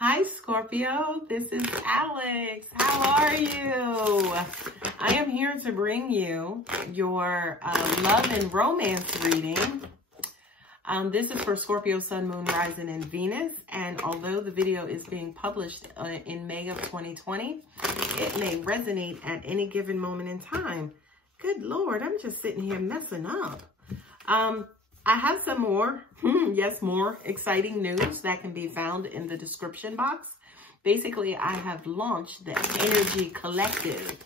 Hi, Scorpio. This is Alex. How are you? I am here to bring you your love and romance reading. This is for Scorpio, Sun, Moon, Rising, and Venus. And although the video is being published in May of 2020, it may resonate at any given moment in time. Good Lord, I'm just sitting here messing up. I have some more, more exciting news that can be found in the description box. Basically, I have launched the Energy Collective.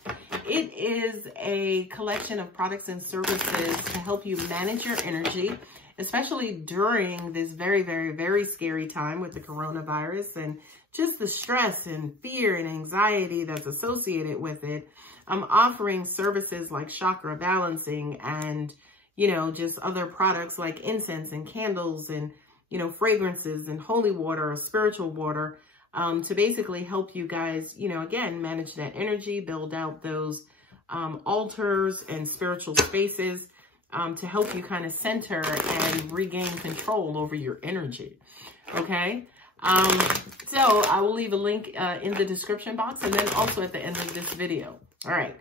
It is a collection of products and services to help you manage your energy, especially during this very, very, very scary time with the coronavirus and just the stress and fear and anxiety that's associated with it. I'm offering services like chakra balancing and just other products like incense and candles and, fragrances and holy water or spiritual water to basically help you guys, again, manage that energy, build out those altars and spiritual spaces to help you kind of center and regain control over your energy. Okay. So I will leave a link in the description box and then also at the end of this video. All right.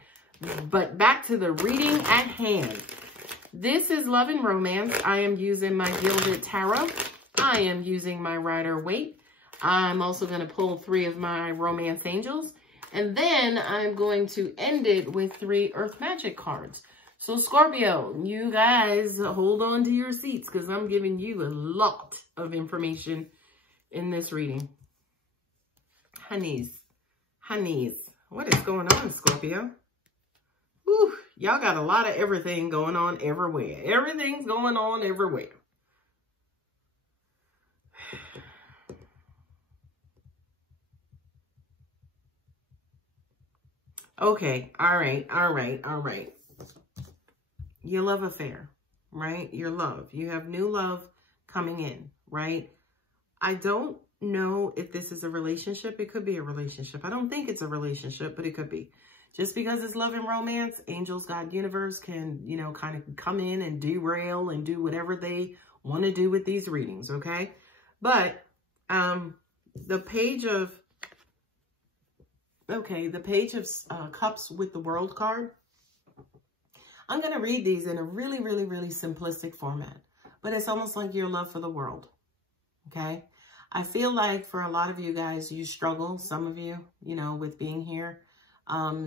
But back to the reading at hand. This is Love and Romance. I am using my Gilded Tarot. I am using my Rider-Waite. I'm also going to pull 3 of my Romance Angels. And then I'm going to end it with 3 Earth Magic cards. So Scorpio, you guys hold on to your seats because I'm giving you a lot of information in this reading. Honeys, what is going on, Scorpio? Whew, y'all got a lot of everything going on everywhere. Everything's going on everywhere. Okay, all right. Your love affair, right? Your love. You have new love coming in, right? I don't know if this is a relationship. It could be a relationship. I don't think it's a relationship, but it could be. Just because it's love and romance, angels, God, universe can, kind of come in and derail and do whatever they want to do with these readings, okay? But the page of Cups with the World card, I'm going to read these in a really, really, really simplistic format. But it's almost like your love for the world, okay? I feel like for a lot of you guys, you struggle, some of you, with being here.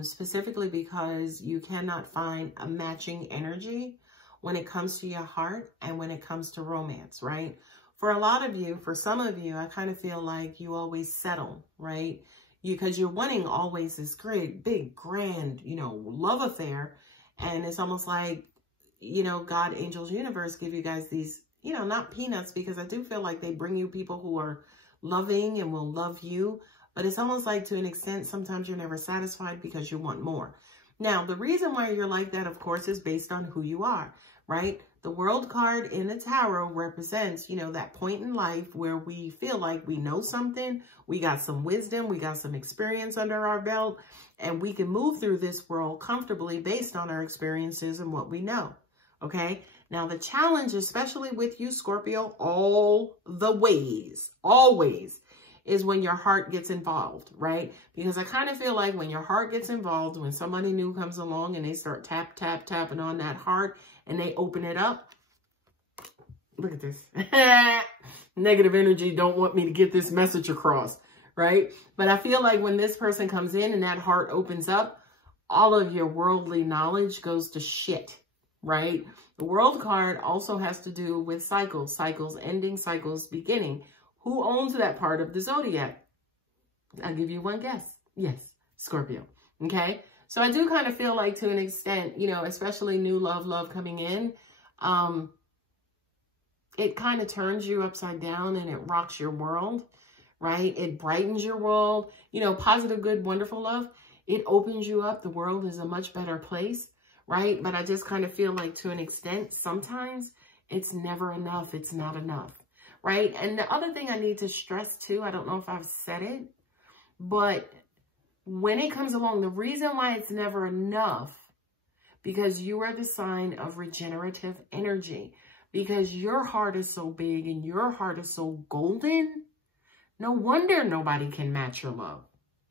Specifically because you cannot find a matching energy when it comes to your heart and when it comes to romance, right? For a lot of you, for some of you, I kind of feel like you always settle, right? Because you're wanting always this great, big, grand, love affair. And it's almost like, God, angels, universe give you guys these, not peanuts, because I do feel like they bring you people who are loving and will love you. But it's almost like to an extent, sometimes you're never satisfied because you want more. Now, the reason why you're like that, of course, is based on who you are, right? The World card in the tarot represents, that point in life where we feel like we know something, we got some wisdom, we got some experience under our belt, and we can move through this world comfortably based on our experiences and what we know, okay? Now, the challenge, especially with you, Scorpio, always, is when your heart gets involved, right? Because I kind of feel like when your heart gets involved, when somebody new comes along and they start tapping on that heart and they open it up. Look at this. Negative energy don't want me to get this message across, right? But I feel like when this person comes in and that heart opens up, all of your worldly knowledge goes to shit, right? The World card also has to do with cycles ending, cycles beginning. Who owns that part of the zodiac? I'll give you one guess. Yes, Scorpio. Okay. So I do kind of feel like to an extent, especially new love coming in, it kind of turns you upside down and it rocks your world, right? It brightens your world, positive, good, wonderful love. It opens you up. The world is a much better place, right? But I just kind of feel like to an extent, sometimes it's never enough. It's not enough. Right? And the other thing I need to stress too, I don't know if I've said it, but when it comes along, the reason why it's never enough, because you are the sign of regenerative energy, because your heart is so big and your heart is so golden, No wonder nobody can match your love.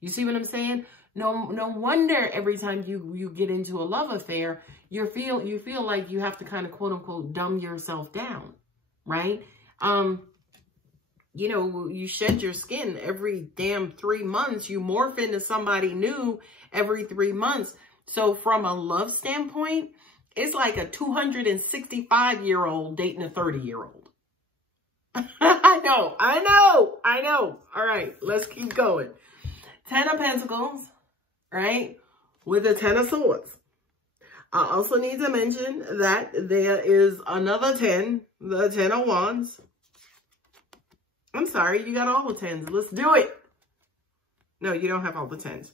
You see what I'm saying? No wonder every time you get into a love affair, you feel like you have to kind of quote unquote dumb yourself down, right? You know, you shed your skin every damn 3 months. You morph into somebody new every 3 months. So from a love standpoint, it's like a 265-year-old dating a 30-year-old. I know. All right, let's keep going. 10 of Pentacles, right? With the 10 of Swords. I also need to mention that there is another 10, the 10 of Wands. I'm sorry, you got all the 10s. Let's do it. No, you don't have all the 10s.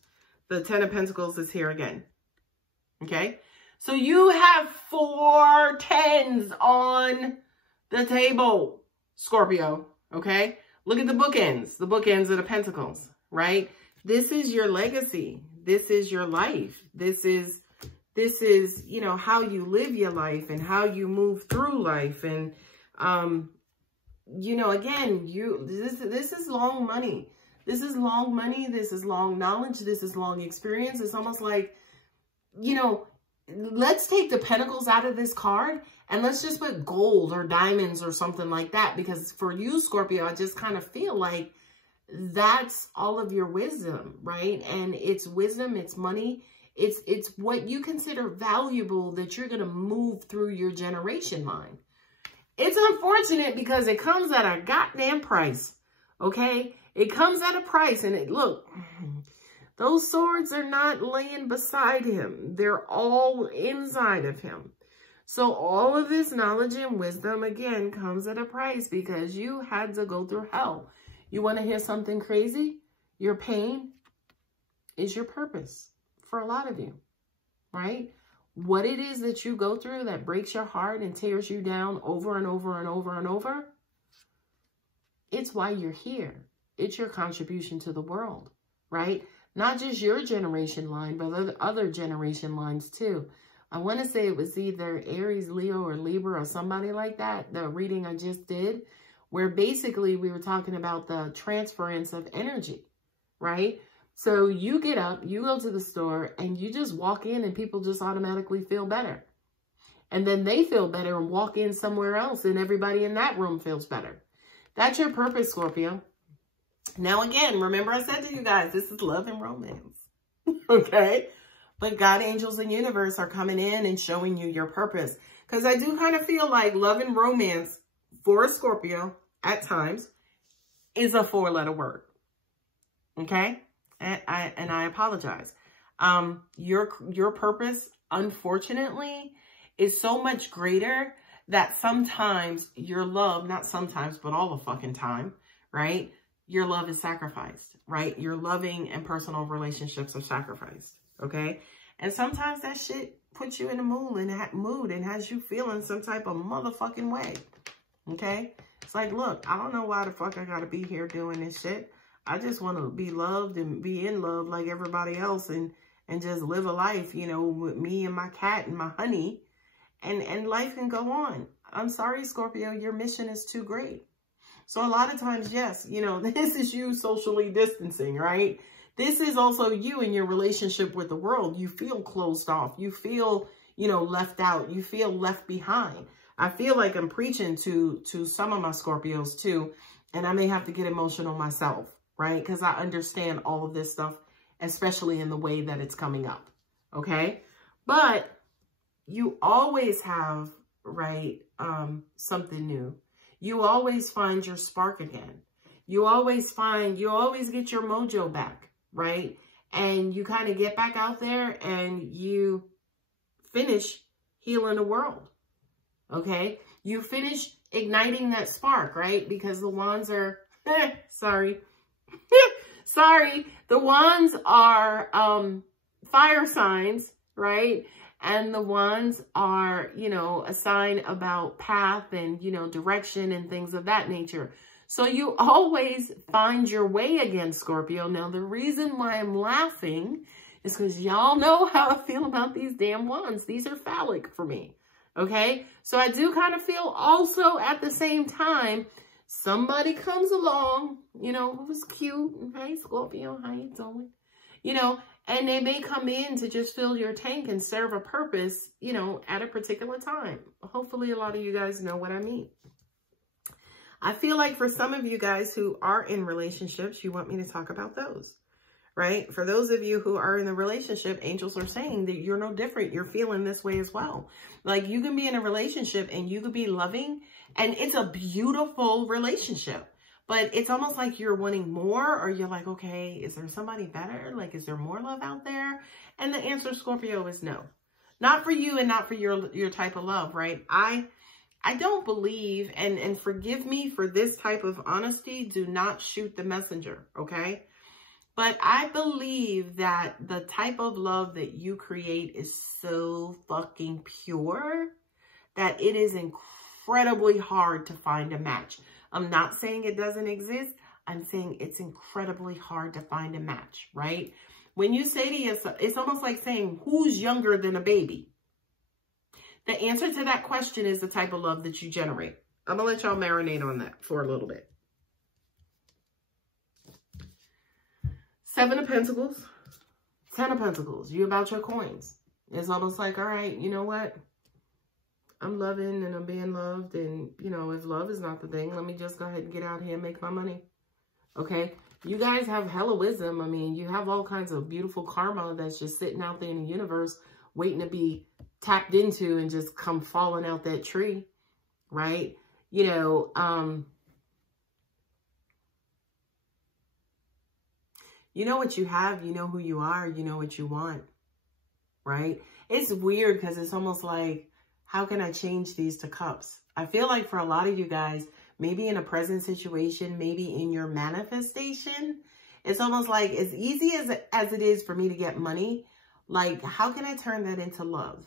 The 10 of Pentacles is here again. Okay? So you have 4 10s on the table, Scorpio. Okay? Look at the bookends. The bookends of the Pentacles, right? This is your legacy. This is your life. This is, you know, how you live your life and how you move through life. And, you know, again, this is long money. This is long money. This is long knowledge. This is long experience. It's almost like, you know, let's take the Pentacles out of this card and let's just put gold or diamonds or something like that. Because for you, Scorpio, I just kind of feel like that's all of your wisdom, right? And it's wisdom, it's money. It's what you consider valuable that you're going to move through your generation line. It's unfortunate because it comes at a goddamn price, okay? It comes at a price, and look, those swords are not laying beside him. They're all inside of him. So all of this knowledge and wisdom, again, comes at a price because you had to go through hell. You want to hear something crazy? Your pain is your purpose for a lot of you, right? What it is that you go through that breaks your heart and tears you down over and over and over and over, it's why you're here. It's your contribution to the world, right? Not just your generation line, but other generation lines too. I want to say it was either Aries, Leo, or Libra or somebody like that, the reading I just did, where basically we were talking about the transference of energy, right? So you get up, you go to the store, and you just walk in and people just automatically feel better. And then they feel better and walk in somewhere else and everybody in that room feels better. That's your purpose, Scorpio. Now, again, remember I said to you guys, this is love and romance, okay? But God, angels, and universe are coming in and showing you your purpose. Because I do kind of feel like love and romance for a Scorpio at times is a 4-letter word, okay? And I apologize. Your purpose, unfortunately, is so much greater that sometimes your love, not sometimes, but all the fucking time, right? Your love is sacrificed, right? Your loving and personal relationships are sacrificed, okay? And sometimes that shit puts you in a mood and has you feeling some type of motherfucking way, okay? It's like, look, I don't know why the fuck I gotta be here doing this shit. I just want to be loved and be in love like everybody else and just live a life, you know, with me and my cat and my honey, and life can go on. I'm sorry, Scorpio, your mission is too great. So a lot of times, yes, you know, this is you socially distancing, right? This is also you in your relationship with the world. You feel closed off. You feel, you know, left out. You feel left behind. I feel like I'm preaching to some of my Scorpios too, and I may have to get emotional myself, right? Because I understand all of this stuff, especially in the way that it's coming up, okay? But you always have, right, something new. You always find your spark again. You always get your mojo back, right? And you kind of get back out there and you finish healing the world, okay? You finish igniting that spark, right? Because the wands are, sorry, the wands are fire signs, right? And the wands are, you know, a sign about path and, you know, direction and things of that nature. So you always find your way again, Scorpio. Now, the reason why I'm laughing is because y'all know how I feel about these damn wands. These are phallic for me, okay? So I do kind of feel also at the same time somebody comes along, you know, who's cute. Hey, Scorpio, how you doing? You know, and they may come in to just fill your tank and serve a purpose, you know, at a particular time. Hopefully a lot of you guys know what I mean. I feel like for some of you guys who are in relationships, you want me to talk about those, right? For those of you who are in a relationship, angels are saying that you're no different. You're feeling this way as well. Like you can be in a relationship and you could be loving and it's a beautiful relationship, but it's almost like you're wanting more, or you're like, okay, is there somebody better? Like, is there more love out there? And the answer, Scorpio, is no. Not for you and not for your type of love, right? I don't believe, and forgive me for this type of honesty, do not shoot the messenger, okay? But I believe that the type of love that you create is so fucking pure that it is incredibly hard to find a match. I'm not saying it doesn't exist. I'm saying it's incredibly hard to find a match, right? When you say to yourself, it's almost like saying, who's younger than a baby? The answer to that question is the type of love that you generate. I'm going to let y'all marinate on that for a little bit. 7 of Pentacles, 10 of Pentacles. You about your coins. It's almost like, all right, you know what? I'm loving and I'm being loved. And, you know, if love is not the thing, let me just go ahead and get out here and make my money. Okay? You guys have hella wisdom. I mean, you have all kinds of beautiful karma that's just sitting out there in the universe waiting to be tapped into and just come falling out that tree, right? You know, you know what you have, you know who you are, you know what you want, right? It's weird because it's almost like, how can I change these to cups? I feel like for a lot of you guys, maybe in a present situation, maybe in your manifestation, it's almost like as easy as it is for me to get money, like how can I turn that into love,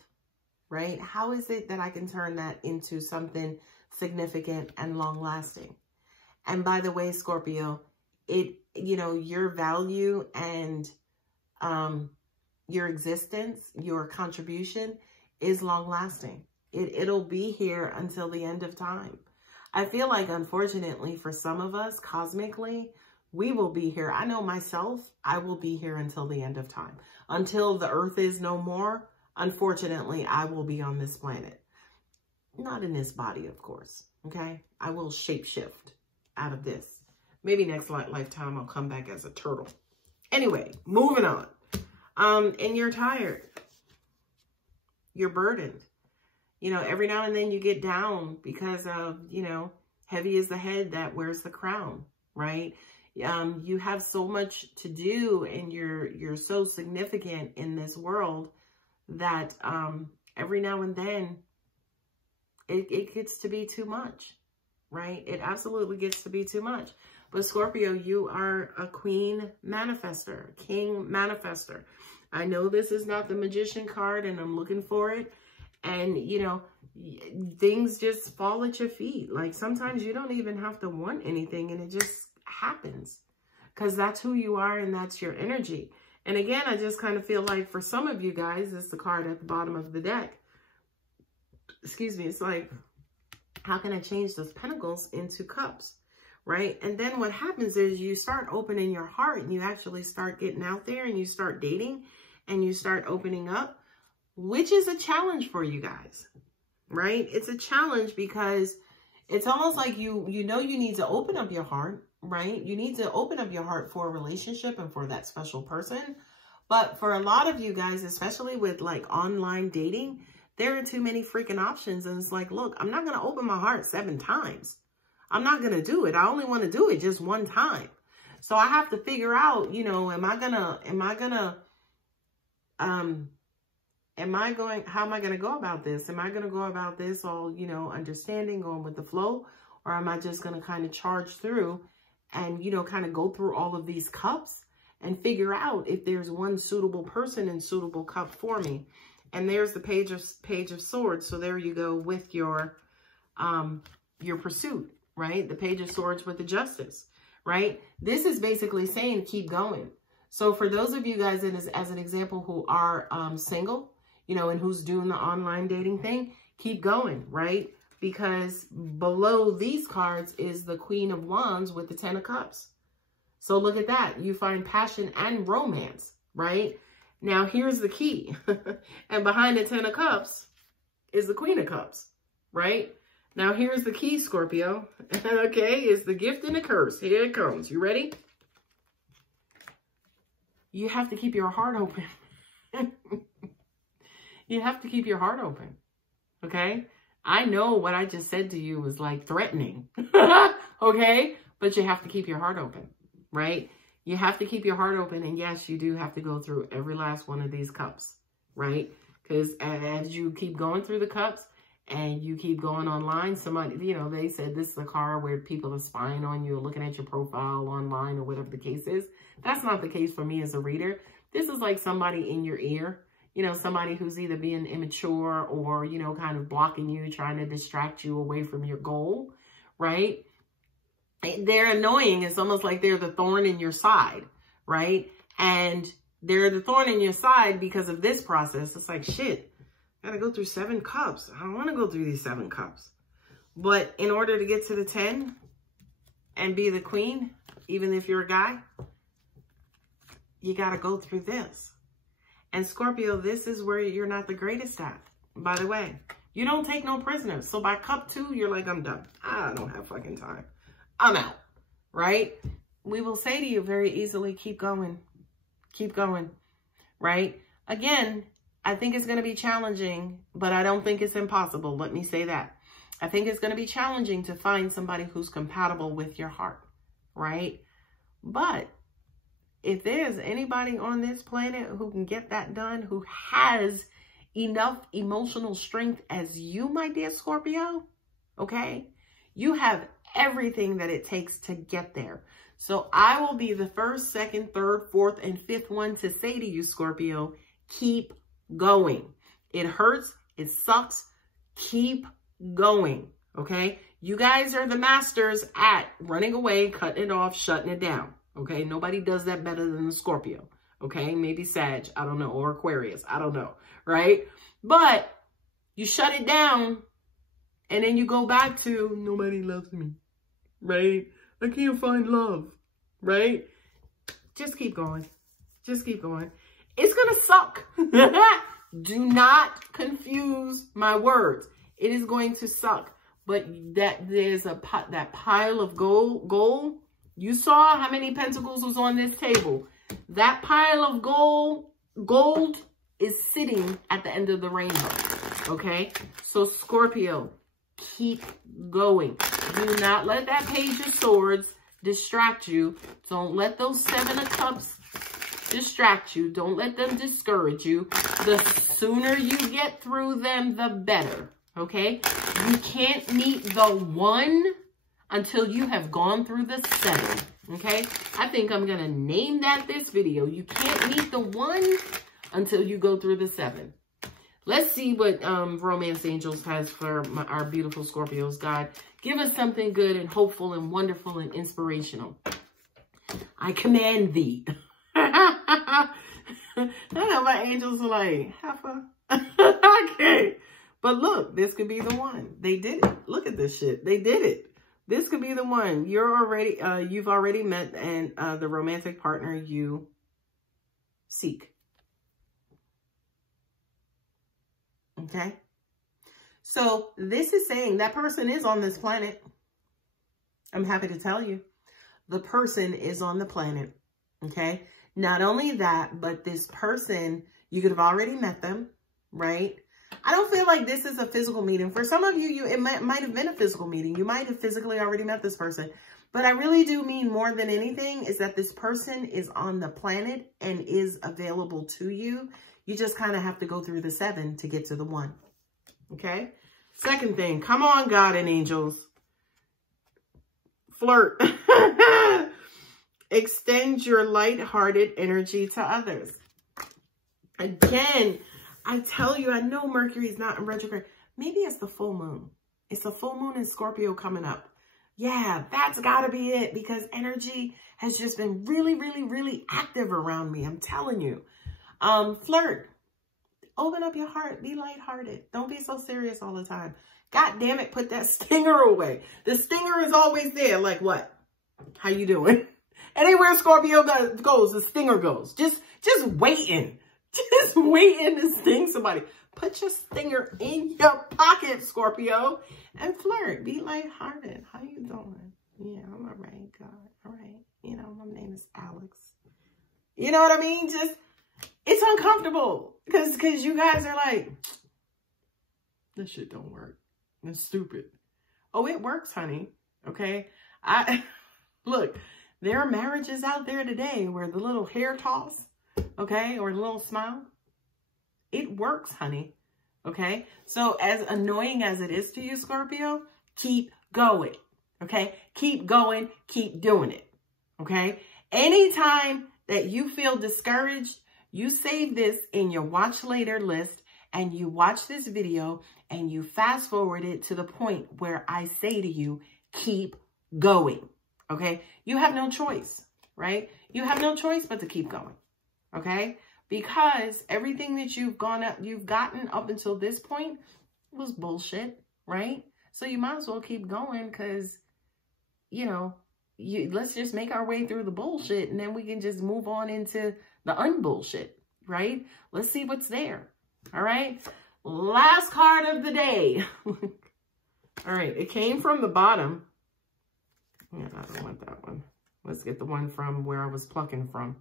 right? How is it that I can turn that into something significant and long lasting? And by the way, Scorpio, you know, your value and your existence, your contribution is long lasting. It'll be here until the end of time. I feel like, unfortunately, for some of us, cosmically, we will be here. I know myself, I will be here until the end of time. Until the earth is no more, unfortunately, I will be on this planet. Not in this body, of course, okay? I will shapeshift out of this. Maybe next lifetime, I'll come back as a turtle. Anyway, moving on. And you're tired. You're burdened. You know, every now and then you get down because of, you know, heavy is the head that wears the crown, right? You have so much to do and you're so significant in this world that every now and then it gets to be too much, right? It absolutely gets to be too much. But Scorpio, you are a queen manifester, king manifester. I know this is not the magician card and I'm looking for it. And, you know, things just fall at your feet. Like sometimes you don't even have to want anything and it just happens because that's who you are and that's your energy. And again, I just kind of feel like for some of you guys, it's the card at the bottom of the deck. Excuse me. It's like, how can I change those pentacles into cups? Right? And then what happens is you start opening your heart and you actually start getting out there and you start dating and you start opening up, which is a challenge for you guys, right? It's a challenge because it's almost like you know you need to open up your heart, right? You need to open up your heart for a relationship and for that special person. But for a lot of you guys, especially with like online dating, there are too many freaking options. And it's like, look, I'm not going to open my heart 7 times. I'm not going to do it. I only want to do it just one time. So I have to figure out, you know, how am I going to go about this? Am I going to go about this all, you know, understanding, going with the flow? Or am I just going to kind of charge through and, you know, kind of go through all of these cups and figure out if there's one suitable person and suitable cup for me? And there's the page of swords. So there you go with your pursuit, right? The page of swords with the justice, right? This is basically saying keep going. So for those of you guys, as an example, who are single, you know, and who's doing the online dating thing, keep going, right? because below these cards is the Queen of Wands with the 10 of Cups. So look at that. You find passion and romance, right? Now, here's the key. And behind the 10 of Cups is the Queen of Cups, right? Now, here's the key, Scorpio. Okay, it's the gift and the curse. Here it comes. You ready? You have to keep your heart open. You have to keep your heart open, okay? I know what I just said to you was like threatening, okay? But you have to keep your heart open, right? You have to keep your heart open. And yes, you do have to go through every last one of these cups, right? Because as you keep going through the cups and you keep going online, somebody, you know, they said this is a card where people are spying on you or looking at your profile online or whatever the case is. That's not the case for me as a reader. This is like somebody in your ear. You know, somebody who's either being immature or, you know, kind of blocking you, trying to distract you away from your goal, right? They're annoying. It's almost like they're the thorn in your side, right? And they're the thorn in your side because of this process. It's like, shit, I gotta go through 7 cups. I don't want to go through these 7 cups. But in order to get to the 10 and be the queen, even if you're a guy, you got to go through this. And Scorpio, this is where you're not the greatest at, by the way. You don't take no prisoners. So by cup 2, you're like, I'm done. I don't have fucking time. I'm out, right? We will say to you very easily, keep going, right? Again, I think it's going to be challenging, but I don't think it's impossible. Let me say that. I think it's going to be challenging to find somebody who's compatible with your heart, right? But if there's anybody on this planet who can get that done, who has enough emotional strength as you, my dear Scorpio, okay, you have everything that it takes to get there. So I will be the first, second, third, fourth, and fifth one to say to you, Scorpio, keep going. It hurts. It sucks. Keep going, okay? You guys are the masters at running away, cutting it off, shutting it down. Okay, nobody does that better than the Scorpio. Okay, maybe Sag, I don't know, or Aquarius, I don't know, right? But you shut it down and then you go back to nobody loves me, right? I can't find love, right? Just keep going. Just keep going. It's going to suck. Do not confuse my words. It is going to suck. But that there's that pile of gold. You saw how many pentacles was on this table. That pile of gold is sitting at the end of the rainbow, okay? So Scorpio, keep going. Do not let that Page of Swords distract you. Don't let those 7 of Cups distract you. Don't let them discourage you. The sooner you get through them, the better, okay? You can't meet the 1 until you have gone through the 7, okay? I think I'm going to name that this video. You can't meet the 1 until you go through the 7. Let's see what Romance Angels has for our beautiful Scorpios. God, give us something good and hopeful and wonderful and inspirational. I command thee. I know my angels are like, okay. But look, this could be the one. They did it. Look at this shit. They did it. This could be the one. You've already met and the romantic partner you seek. Okay. So this is saying that person is on this planet. I'm happy to tell you. The person is on the planet. Okay. Not only that, but this person, you could have already met them, right? I don't feel like this is a physical meeting. For some of you, it might have been a physical meeting. You might have physically already met this person. But I really do mean more than anything is that this person is on the planet and is available to you. You just kind of have to go through the 7 to get to the 1. Okay? Second thing, come on, God and angels. Flirt. Extend your lighthearted energy to others. Again, I tell you, I know Mercury is not in retrograde. Maybe it's the full moon. It's a full moon in Scorpio coming up. Yeah, that's got to be it because energy has just been really, really, really active around me. I'm telling you. Flirt. Open up your heart. Be lighthearted. Don't be so serious all the time. God damn it, put that stinger away. The stinger is always there. Like what? How you doing? Anywhere Scorpio goes, the stinger goes. Just waiting. Just waiting to sting somebody. Put your stinger in your pocket, Scorpio, and flirt. Be lighthearted. How you doing? Yeah, I'm all right, God. All right. You know, my name is Alex. You know what I mean? Just, it's uncomfortable because you guys are like, this shit don't work. It's stupid. Oh, it works, honey. Okay. Look, there are marriages out there today where the little hair toss, okay, or the little smile, it works, honey. Okay. So as annoying as it is to you, Scorpio, keep going. Okay. Keep going. Keep doing it. Okay. Anytime that you feel discouraged, you save this in your watch later list and you watch this video and you fast forward it to the point where I say to you, keep going. Okay. You have no choice, right? You have no choice but to keep going. Okay. Because everything that you've gotten up until this point was bullshit, right? So you might as well keep going because, you know, let's just make our way through the bullshit and then we can just move on into the unbullshit, right? Let's see what's there. All right. Last card of the day. All right. It came from the bottom. Yeah, I don't want that one. Let's get the one from where I was plucking from.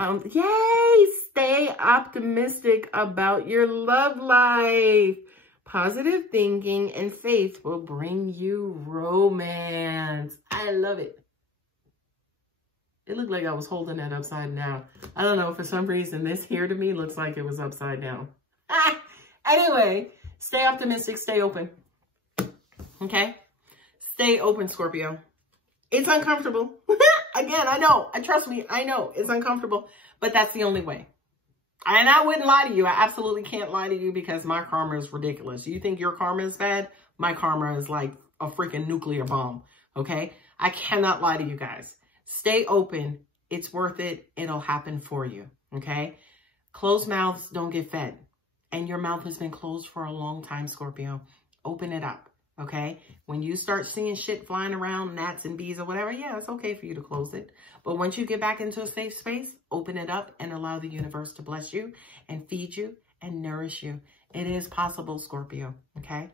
Yay! Stay optimistic about your love life. Positive thinking and faith will bring you romance. I love it. It looked like I was holding that upside down. I don't know. For some reason, this here to me looks like it was upside down. Anyway, stay optimistic. Stay open. Okay? Stay open, Scorpio. It's uncomfortable. Again, I know. Trust me. I know it's uncomfortable, but that's the only way. And I wouldn't lie to you. I absolutely can't lie to you because my karma is ridiculous. You think your karma is bad? My karma is like a freaking nuclear bomb. Okay? I cannot lie to you guys. Stay open. It's worth it. It'll happen for you. Okay? Closed mouths don't get fed. And your mouth has been closed for a long time, Scorpio. Open it up. Okay? When you start seeing shit flying around, gnats and bees or whatever, yeah, it's okay for you to close it. But once you get back into a safe space, open it up and allow the universe to bless you and feed you and nourish you. It is possible, Scorpio. Okay?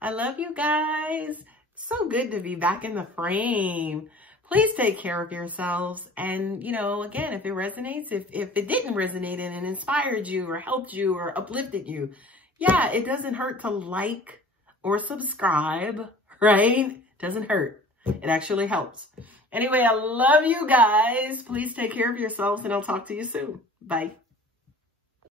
I love you guys. So good to be back in the frame. Please take care of yourselves. And, you know, again, if it resonates, if it didn't resonate and it inspired you or helped you or uplifted you, yeah, it doesn't hurt to like or subscribe, right? Doesn't hurt. It actually helps. Anyway, I love you guys. Please take care of yourselves and I'll talk to you soon. Bye.